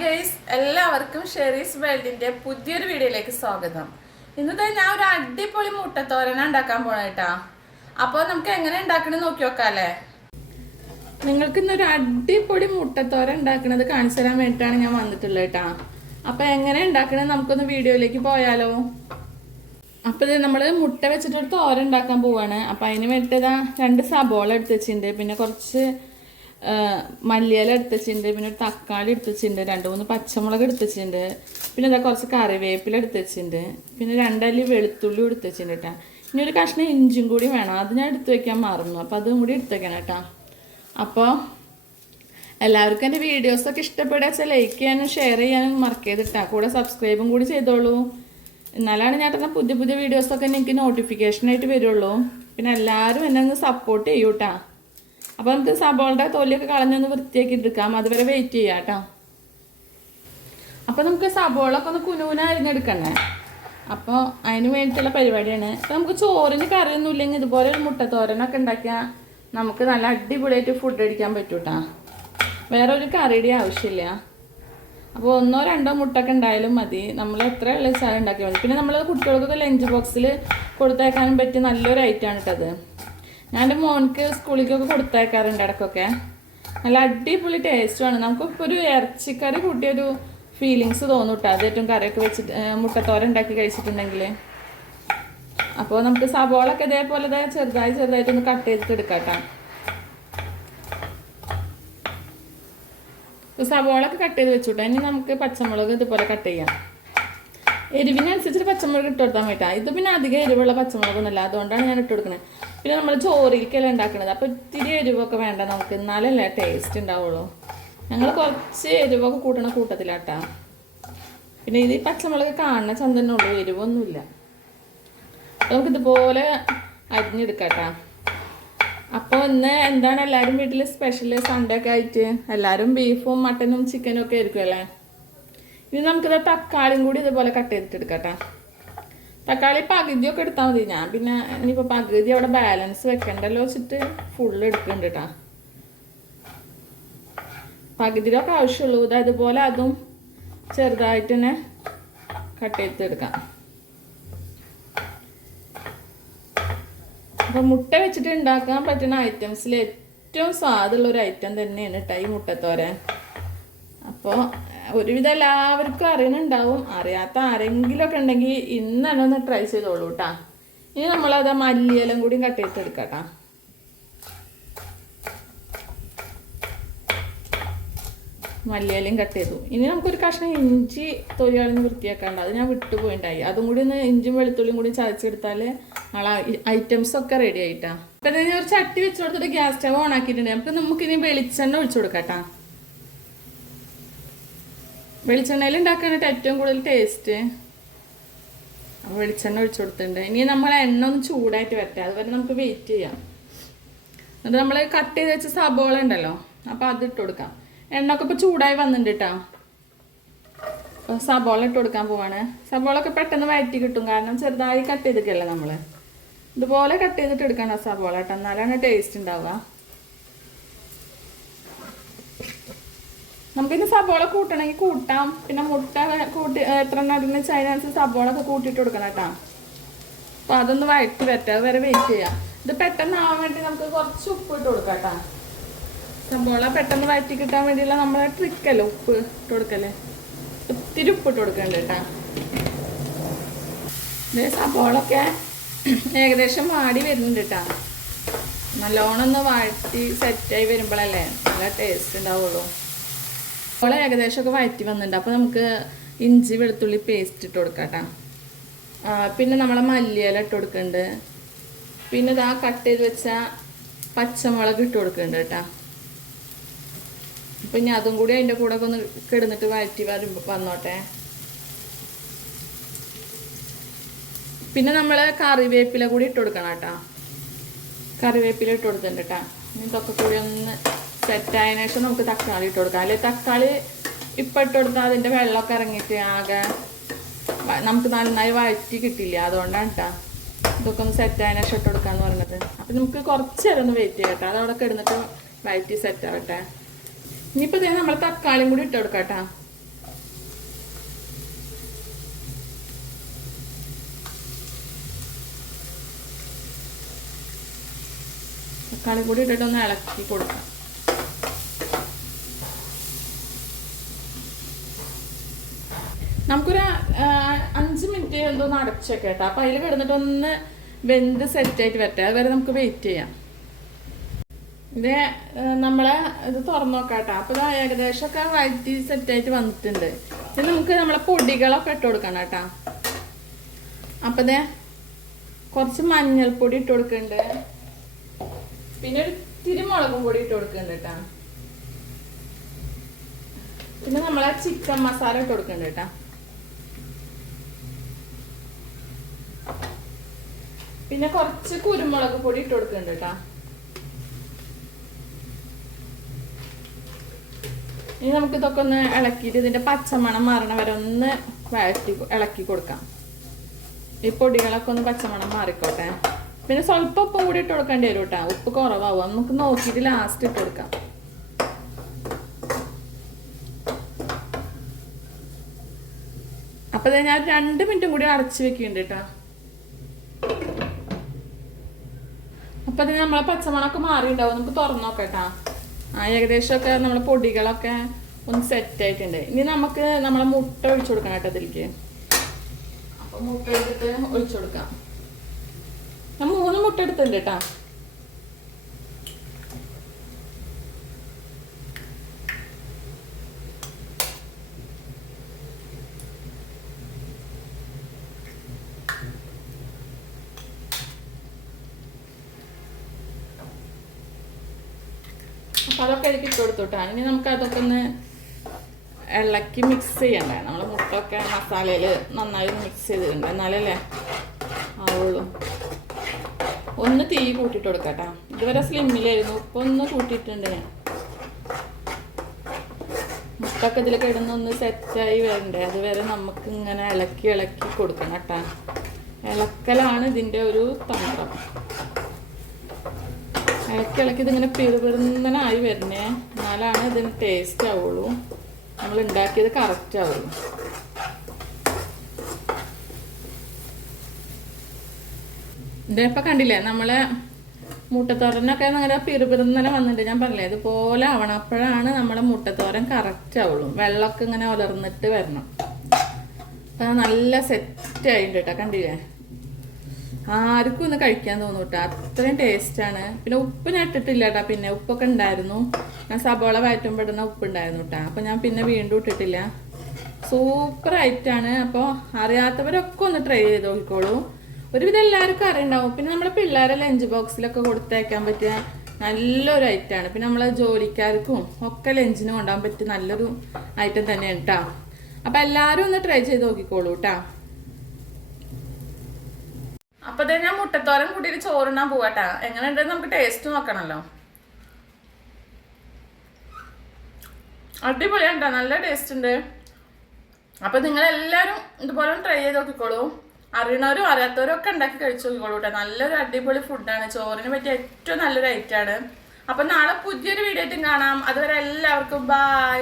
Guys, എല്ലാവർക്കും Sherry's വേൾഡിന്റെ പുതിയൊരു വീഡിയോയിലേക്ക് സ്വാഗതം. ഇന്നത്തെ ഞാൻ ഒരു അടിപൊളി മുട്ടത്തോരന ഉണ്ടാക്കാൻ പോണേട്ടാ. അപ്പോൾ നമുക്ക് എങ്ങനെ ഉണ്ടാക്കണമെന്ന് നോക്കി നോക്കാല്ലേ. നിങ്ങൾക്ക് ഇന്നൊരു അടിപൊളി മുട്ടത്തോരൻ ഉണ്ടാക്കുന്നത് കാണിച്ചു തരാൻ വേണ്ടിയിട്ടാണ് ഞാൻ വന്നിട്ടുള്ളത് കേട്ടാ. അപ്പോൾ എങ്ങനെ ഉണ്ടാക്കണമെന്ന് നമുക്കൊന്ന് വീഡിയോയിലേക്ക് പോയാലോ. അപ്പോൾ ഇത് നമ്മൾ മുട്ട വെച്ചിട്ടൊരു തോരൻ ഉണ്ടാക്കാൻ പോവാണ്. അപ്പോൾ അതിന് വേണ്ടിയിട്ടാ 2 സബോള എടുത്ത് വെച്ചിട്ടുണ്ട്, പിന്നെ കുറച്ച് മല്ലിയില എടുത്ത് വെച്ചിട്ടുണ്ട്, പിന്നെ ഒരു തക്കാളി എടുത്ത് വെച്ചിട്ടുണ്ട്, 2-3 പച്ചമുളക് എടുത്ത് വെച്ചിട്ടുണ്ട്, പിന്നെ ഇതാ കുറച്ച് കറിവേപ്പില എടുത്ത് വെച്ചിട്ടുണ്ട്, പിന്നെ 2 അല്ലി വെളുത്തുള്ളി എടുത്ത് വെച്ചിട്ടുണ്ട് കേട്ടോ. ഇനി ഒരു കഷ്ണം ഇഞ്ചും കൂടി വേണം, അത് ഞാൻ എടുത്ത് വെക്കാൻ മറന്നു. അപ്പോൾ അതും കൂടി എടുത്ത് വെക്കണം കേട്ടോ. അപ്പോൾ എല്ലാവർക്കും എൻ്റെ വീഡിയോസൊക്കെ ഇഷ്ടപ്പെടുക ലൈക്ക് ചെയ്യാനും ഷെയർ ചെയ്യാനും മറക്കരുതിട്ടാ. കൂടെ സബ്സ്ക്രൈബും കൂടി ചെയ്തോളൂ, എന്നാലാണ് ഞാൻ തന്നെ പുതിയ പുതിയ വീഡിയോസൊക്കെ എനിക്ക് നോട്ടിഫിക്കേഷനായിട്ട് വരുള്ളൂ. പിന്നെ എല്ലാവരും എന്നെ ഒന്ന് സപ്പോർട്ട് ചെയ്യൂ കേട്ടോ. അപ്പോൾ നമുക്ക് സബോളയുടെ തൊലിയൊക്കെ കളഞ്ഞൊന്ന് വൃത്തിയാക്കി എടുക്കാം, അതുവരെ വെയിറ്റ് ചെയ്യാം കേട്ടോ. അപ്പോൾ നമുക്ക് സബോളൊക്കെ ഒന്ന് കുനുകുന അരിഞ്ഞെടുക്കണേ. അപ്പോൾ അതിന് വേണ്ടിയിട്ടുള്ള പരിപാടിയാണ്. അപ്പോൾ നമുക്ക് ചോറിന് കറിയൊന്നും ഇല്ലെങ്കിൽ ഇതുപോലെ ഒരു മുട്ടത്തോരനൊക്കെ ഉണ്ടാക്കിയാൽ നമുക്ക് നല്ല അടിപൊളിയായിട്ട് ഫുഡ് അടിക്കാൻ പറ്റും കേട്ടോ. വേറെ ഒരു കറിയുടെ ആവശ്യമില്ല. അപ്പോൾ 1-2 മുട്ടൊക്കെ ഉണ്ടായാലും മതി, നമ്മൾ എത്ര ഉള്ള സാധനം ഉണ്ടാക്കിയാൽ മതി. പിന്നെ നമ്മൾ കുട്ടികൾക്കൊക്കെ ലഞ്ച് ബോക്സിൽ കൊടുത്തേക്കാനും പറ്റിയ നല്ലൊരു ഐറ്റമാണ് കേട്ടത്. ഞാൻ എൻ്റെ മോൻക്ക് സ്കൂളിലേക്കൊക്കെ കൊടുത്തയക്കാറുണ്ട് ഇടയ്ക്കൊക്കെ. നല്ല അടിപൊളി ടേസ്റ്റുമാണ്. നമുക്കിപ്പോൾ ഒരു ഇറച്ചിക്കറി കൂട്ടിയൊരു ഫീലിങ്സ് തോന്നും കേട്ടോ, അത് ഏറ്റവും കറിയൊക്കെ വെച്ചിട്ട് മുട്ടത്തോരൻ ഉണ്ടാക്കി കഴിച്ചിട്ടുണ്ടെങ്കിൽ. അപ്പോൾ നമുക്ക് സബോളൊക്കെ ഇതേപോലെ ചെറുതായിട്ടൊന്ന് കട്ട് ചെയ്തിട്ട് എടുക്കാം കേട്ടോ. സബോളൊക്കെ കട്ട് ചെയ്ത് വെച്ചുവിട്ടാൽ ഇനി നമുക്ക് പച്ചമുളക് ഇതുപോലെ കട്ട് ചെയ്യാം. എരിവിനനുസരിച്ച് പച്ചമുളക് ഇട്ട് കൊടുത്താൽ മതിട്ടാ. ഇത് പിന്നെ അധികം എരിവുള്ള പച്ചമുളകൊന്നുമല്ല, അതുകൊണ്ടാണ് ഞാൻ ഇട്ട് കൊടുക്കുന്നത്. പിന്നെ നമ്മൾ ചോറിലേക്കല്ല ഉണ്ടാക്കുന്നത്, അപ്പോൾ ഇത്തിരി എരിവൊക്കെ വേണ്ട നമുക്ക്, എന്നാലല്ലേ ടേസ്റ്റ് ഉണ്ടാവുള്ളൂ. ഞങ്ങൾ കുറച്ച് എരിവൊക്കെ കൂട്ടണ കൂട്ടത്തിലാട്ടാ. പിന്നെ ഇത് പച്ചമുളക് കാണുന്ന ചന്തനുള്ളൂ, എരിവൊന്നുമില്ല. നമുക്കിതുപോലെ അരിഞ്ഞെടുക്കാം കേട്ടോ. അപ്പോൾ ഇന്ന് എന്താണ് എല്ലാവരും വീട്ടിൽ സ്പെഷ്യൽ സൺഡേ ഒക്കെ ആയിട്ട് എല്ലാവരും ബീഫും മട്ടനും ചിക്കനും ഒക്കെ ആയിരിക്കും അല്ലേ. ഇനി നമുക്കിത് തക്കാളിയും കൂടി ഇതുപോലെ കട്ട് ചെയ്തിട്ട് എടുക്കാം കേട്ടോ. തക്കാളി പകുതിയൊക്കെ എടുത്താൽ മതി. ഞാൻ പിന്നെ ഇനിയിപ്പോൾ പകുതി അവിടെ ബാലൻസ് വെക്കണ്ടല്ലോ വെച്ചിട്ട് ഫുള്ള് എടുക്കുന്നുണ്ട് കേട്ടോ. പകുതിയിലൊക്കെ ആവശ്യമുള്ളൂ. ഇതുപോലെ അതും ചെറുതായിട്ട് തന്നെ കട്ട് ചെയ്തെടുക്കാം. അപ്പോൾ മുട്ട വെച്ചിട്ട് ഉണ്ടാക്കാൻ പറ്റുന്ന ഐറ്റംസിൽ ഏറ്റവും സ്വാദുള്ളൊരു ഐറ്റം തന്നെയാണ് കേട്ടോ ഈ മുട്ടത്തോരൻ. അപ്പോൾ ഒരുവിധം എല്ലാവർക്കും അറിയുന്നുണ്ടാവും, അറിയാത്ത ആരെങ്കിലുമൊക്കെ ഉണ്ടെങ്കിൽ ഇന്നാണ് ഒന്ന് ട്രൈ ചെയ്തോളൂ കേട്ടോ. ഇനി നമ്മളത് മല്ലിയിലും കൂടി കട്ട് ചെയ്തെടുക്കാം കേട്ടോ. മല്ലിയിലയും കട്ട് ചെയ്തു. ഇനി നമുക്കൊരു കഷ്ണം ഇഞ്ചി തൊലിയാളൊന്ന് വൃത്തിയാക്കാണ്ട്, അത് ഞാൻ വിട്ടുപോയിണ്ടായി. അതും കൂടി ഒന്ന് ഇഞ്ചും വെളുത്തുള്ളിയും കൂടി ചതച്ചെടുത്താൽ നമ്മളെ ഐറ്റംസൊക്കെ റെഡി ആയിട്ടാ. അപ്പം ഞാൻ ഒരു ചട്ടി വെച്ച് കൊടുത്തിട്ട് ഗ്യാസ് സ്റ്റവ് ഓൺ ആക്കിയിട്ടുണ്ട്. നമുക്കിനി വെളിച്ചെണ്ണ ഒഴിച്ചു കൊടുക്കാം കേട്ടോ. വെളിച്ചെണ്ണയിൽ ഉണ്ടാക്കാനായിട്ട് ഏറ്റവും കൂടുതൽ ടേസ്റ്റ്. അപ്പോൾ വെളിച്ചെണ്ണ ഒഴിച്ചു കൊടുത്തിട്ടുണ്ട്. ഇനി നമ്മൾ എണ്ണ ഒന്ന് ചൂടായിട്ട് വരട്ടെ, അതുവരെ നമുക്ക് വെയിറ്റ് ചെയ്യാം. എന്നിട്ട് നമ്മൾ കട്ട് ചെയ്ത് വെച്ച സബോള ഉണ്ടല്ലോ, അപ്പോൾ അത് ഇട്ട് കൊടുക്കാം. എണ്ണ ഒക്കെ ഇപ്പോൾ ചൂടായി വന്നിട്ടുണ്ട് കേട്ടോ. അപ്പോൾ സബോള ഇട്ട് കൊടുക്കാൻ പോവാണ്. സബോള ഒക്കെ പെട്ടെന്ന് വഴറ്റി കിട്ടും, കാരണം ചെറുതായി കട്ട് ചെയ്തിട്ടല്ലേ നമ്മൾ. ഇതുപോലെ കട്ട് ചെയ്തിട്ട് എടുക്കണം സബോള കേട്ടോ, എന്നാലാണ് ടേസ്റ്റ് ഉണ്ടാവുക. നമുക്കിന്ന് സബോള കൂട്ടണമെങ്കിൽ കൂട്ടാം. പിന്നെ മുട്ട കൂട്ടി എത്ര എണ്ണം അതിനനുസരിച്ച് സബോള ഒക്കെ കൂട്ടിയിട്ട് കൊടുക്കണം കേട്ടോ. അപ്പോൾ അതൊന്ന് വഴറ്റി വരട്ടെ, അത് വരെ വെയിറ്റ് ചെയ്യാം. ഇത് പെട്ടെന്ന് ആവാൻ വേണ്ടി നമുക്ക് കുറച്ച് ഉപ്പ് ഇട്ട് കൊടുക്കാം കേട്ടോ. സബോള പെട്ടെന്ന് വഴറ്റി കിട്ടാൻ വേണ്ടിയുള്ള നമ്മളെ ട്രിക്കല്ലേ ഉപ്പ് ഇട്ട് കൊടുക്കല്ലേ. ഒത്തിരി ഉപ്പ് ഇട്ട് കൊടുക്കണ്ട കേട്ടോ. ഇത് സബോളൊക്കെ ഏകദേശം വാടി വരുന്നുണ്ട് കേട്ടോ. നല്ലോണം ഒന്ന് വഴറ്റി സെറ്റായി വരുമ്പോഴല്ലേ നല്ല ടേസ്റ്റ് ഉണ്ടാവുള്ളൂ. സബോള ഏകദേശമൊക്കെ വഴറ്റി വന്നിട്ടുണ്ട്. അപ്പോൾ നമുക്ക് ഇഞ്ചി വെളുത്തുള്ളി പേസ്റ്റ് ഇട്ട് കൊടുക്കാം കേട്ടോ. പിന്നെ നമ്മളെ മല്ലിയില ഇട്ട് കൊടുക്കുന്നുണ്ട്. പിന്നെ ഇതാ കട്ട് ചെയ്ത് വെച്ച പച്ചമുളക് ഇട്ട് കൊടുക്കുന്നുണ്ട് കേട്ടോ. അപ്പം ഇനി അതും കൂടി അതിൻ്റെ കൂടെ ഒക്കെ ഒന്ന് കിടന്നിട്ട് വഴറ്റി വന്നോട്ടെ. പിന്നെ നമ്മൾ കറിവേപ്പില കൂടി ഇട്ട് കൊടുക്കണം കേട്ടോ. കറിവേപ്പില ഇട്ട് കൊടുത്തിട്ടുണ്ട് കേട്ടോ. ഇനി ഇതൊക്കെ കൂടി ഒന്ന് സെറ്റായതിനു ശേഷം നമുക്ക് തക്കാളി ഇട്ട് കൊടുക്കാം. അല്ലെങ്കിൽ തക്കാളി ഇപ്പം ഇട്ട് കൊടുത്താൽ അതിൻ്റെ വെള്ളമൊക്കെ ഇറങ്ങിയിട്ട് ആകെ നമുക്ക് നന്നായി വഴറ്റി കിട്ടില്ല, അതുകൊണ്ടാണ് കേട്ടോ ഇതൊക്കെ ഒന്ന് സെറ്റായതിനു ശേഷം ഇട്ട് കൊടുക്കാമെന്ന് പറഞ്ഞത്. അപ്പം നമുക്ക് കുറച്ച് നേരം ഒന്ന് വെയിറ്റ് ചെയ്യട്ടെ, അതവിടെ കിടന്നിട്ട് വഴറ്റി സെറ്റാവട്ടെ. ഇനിയിപ്പോൾ നമ്മൾ തക്കാളിയും കൂടി ഇട്ട് കൊടുക്കാം കേട്ടോ. തക്കാളി കൂടി ഇട്ടിട്ടൊന്ന് ഇളക്കി കൊടുക്കാം. നമുക്കൊരു 5 മിനിറ്റ് എന്തോന്ന് അടച്ചേക്കാം കേട്ടോ. അപ്പം അതിൽ കിടന്നിട്ടൊന്ന് വെന്ത് സെറ്റായിട്ട് വരട്ടെ. അതുവരെ നമുക്ക് വെയിറ്റ് ചെയ്യാം. ഇത് നമ്മളെ ഇത് തുറന്നു നോക്കാം കേട്ടോ. അപ്പോൾ ഇത് ഏകദേശമൊക്കെ വഴറ്റി സെറ്റായിട്ട് വന്നിട്ടുണ്ട്. ഇത് നമുക്ക് നമ്മളെ പൊടികളൊക്കെ ഇട്ട് കൊടുക്കണം കേട്ടോ. അപ്പം ഇതേ കുറച്ച് മഞ്ഞൾപ്പൊടി ഇട്ട് കൊടുക്കുന്നുണ്ട്. പിന്നെ ഒരു ഇത്തിരി മുളകും പൊടി ഇട്ട് കൊടുക്കുന്നുണ്ട് കേട്ടോ. പിന്നെ നമ്മളെ ചിക്കൻ മസാല ഇട്ട് കൊടുക്കുന്നുണ്ട് കേട്ടോ. പിന്നെ കുറച്ച് കുരുമുളക് പൊടി ഇട്ട് കൊടുക്കുന്നുണ്ട് കേട്ടോ. ഇനി നമുക്ക് ഇതൊക്കെ ഒന്ന് ഇളക്കിയിട്ട് ഇതിന്റെ പച്ചമണം മാറണ വരെ ഒന്ന് ഇളക്കി കൊടുക്കാം. ഈ പൊടികളൊക്കെ ഒന്ന് പച്ചമണം മാറിക്കോട്ടെ. പിന്നെ സ്വല്പം ഉപ്പും കൂടി ഇട്ട് കൊടുക്കേണ്ടി വരും കേട്ടോ. ഉപ്പ് കുറവാവും, നമുക്ക് നോക്കിയിട്ട് ലാസ്റ്റ് ഇട്ട് കൊടുക്കാം. അപ്പൊ ഞാൻ 2 മിനിറ്റും കൂടി അടച്ചു വെക്കുന്നുണ്ട് കേട്ടോ. അപ്പൊ അതിന് നമ്മളെ പച്ചമണമൊക്കെ മാറിയിട്ടുണ്ടാവും. നമുക്ക് തുറന്നു നോക്കാം കേട്ടോ. ഏകദേശമൊക്കെ നമ്മളെ പൊടികളൊക്കെ ഒന്ന് സെറ്റ് ആയിട്ടുണ്ട്. ഇനി നമുക്ക് നമ്മളെ മുട്ട ഒഴിച്ചു കൊടുക്കണം കേട്ടോ ഇതിലേക്ക്. അപ്പൊ മുട്ട എടുത്തിട്ട് ഒഴിച്ചു കൊടുക്കാം. ഞാൻ 3 മുട്ട എടുത്തിട്ടുണ്ട് കേട്ടോ. അപ്പം അതൊക്കെ അതിലേക്ക് ഇട്ട് കൊടുത്തോട്ടാ. ഇനി നമുക്ക് അതൊക്കെ ഒന്ന് ഇളക്കി മിക്സ് ചെയ്യണ്ടേ. നമ്മൾ മുട്ടൊക്കെ മസാലയിൽ നന്നായി മിക്സ് ചെയ്തിട്ടുണ്ട്, എന്നാലല്ലേ ആവുള്ളൂ. ഒന്ന് തീ കൂട്ടിയിട്ട് കൊടുക്കട്ടോ. ഇതുവരെ സ്ലിമ്മിലായിരുന്നു, ഇപ്പം ഒന്ന് കൂട്ടിയിട്ടുണ്ട് ഞാൻ. മുട്ടൊക്കെ ഇതിലൊക്കെ ഇടുന്നൊന്ന് സെറ്റായി വരണ്ടേ, അതുവരെ നമുക്ക് ഇങ്ങനെ ഇളക്കി ഇളക്കി കൊടുക്കണം കേട്ടോ. ഇളക്കലാണ് ഇതിൻ്റെ ഒരു തന്ത്രം. ഇളക്കി ഇളക്കി ഇതിങ്ങനെ പിറുപിറുന്നനായി വരുന്നേ, എന്നാലാണ് ഇതിന് ടേസ്റ്റ് ആവുള്ളൂ, നമ്മൾ ഉണ്ടാക്കിയത് കറക്റ്റ് ആവുള്ളൂ. ഇതിപ്പോൾ കണ്ടില്ലേ നമ്മളെ മുട്ടത്തോരനൊക്കെ അങ്ങനെ പിറുപിറുന്നനെ വന്നിട്ട് ഞാൻ പറഞ്ഞില്ലേ ഇതുപോലെ ആവണം. അപ്പോഴാണ് നമ്മളെ മുട്ടത്തോരൻ കറക്റ്റ് ആവുള്ളൂ. വെള്ളമൊക്കെ ഇങ്ങനെ ഉലർന്നിട്ട് വരണം. അപ്പം നല്ല സെറ്റായിട്ട് കേട്ടോ. കണ്ടില്ലേ, ആർക്കും ഒന്ന് കഴിക്കാൻ തോന്നും കേട്ടോ, അത്രയും ടേസ്റ്റാണ്. പിന്നെ ഉപ്പ് ഞാൻ ഇട്ടിട്ടില്ല കേട്ടോ. പിന്നെ ഉപ്പൊക്കെ ഉണ്ടായിരുന്നു, ഞാൻ സബോള വയറ്റുമ്പോൾ ഇടുന്ന ഉപ്പ് ഉണ്ടായിരുന്നു കേട്ടോ. അപ്പോൾ ഞാൻ പിന്നെ വീണ്ടും ഇട്ടിട്ടില്ല. സൂപ്പർ ആയിട്ടാണ്. അപ്പോൾ അറിയാത്തവരൊക്കെ ഒന്ന് ട്രൈ ചെയ്ത് നോക്കിക്കോളൂ. ഒരുവിധം എല്ലാവർക്കും അറിയുണ്ടാവും. പിന്നെ നമ്മുടെ പിള്ളേരെ ലഞ്ച് ബോക്സിലൊക്കെ കൊടുത്തയക്കാൻ പറ്റിയ നല്ലൊരു ഐറ്റമാണ്. പിന്നെ നമ്മളെ ജോലിക്കാർക്കും ഒക്കെ ലഞ്ചിന് കൊണ്ടുപോകാൻ പറ്റിയ നല്ലൊരു ഐറ്റം തന്നെയാണ് കേട്ടോ. അപ്പം എല്ലാവരും ഒന്ന് ട്രൈ ചെയ്ത് നോക്കിക്കോളൂ കേട്ടോ. അപ്പൊ ഇതേ ഞാൻ മുട്ടത്തോരൻ കൂട്ടിയിട്ട് ചോറുണ്ണാൻ പോവാട്ടാ. എങ്ങനെയുണ്ടെന്ന് നമുക്ക് ടേസ്റ്റ് നോക്കണല്ലോ. അടിപൊളിയാണ്ടാ, നല്ല ടേസ്റ്റ് ഉണ്ട്. അപ്പൊ നിങ്ങളെല്ലാവരും ഇതുപോലെ ട്രൈ ചെയ്ത് നോക്കിക്കോളൂ. അറിയണവരും അറിയാത്തവരും ഒക്കെ ഉണ്ടാക്കി കഴിച്ചു നോക്കിക്കോളൂ കേട്ടോ. നല്ലൊരു അടിപൊളി ഫുഡാണ്, ചോറിന് പറ്റിയ ഏറ്റവും നല്ലൊരു ഐറ്റമാണ്. അപ്പൊ നാളെ പുതിയൊരു വീഡിയോ ആയിട്ടും കാണാം. അതുവരെ എല്ലാവർക്കും ബൈ.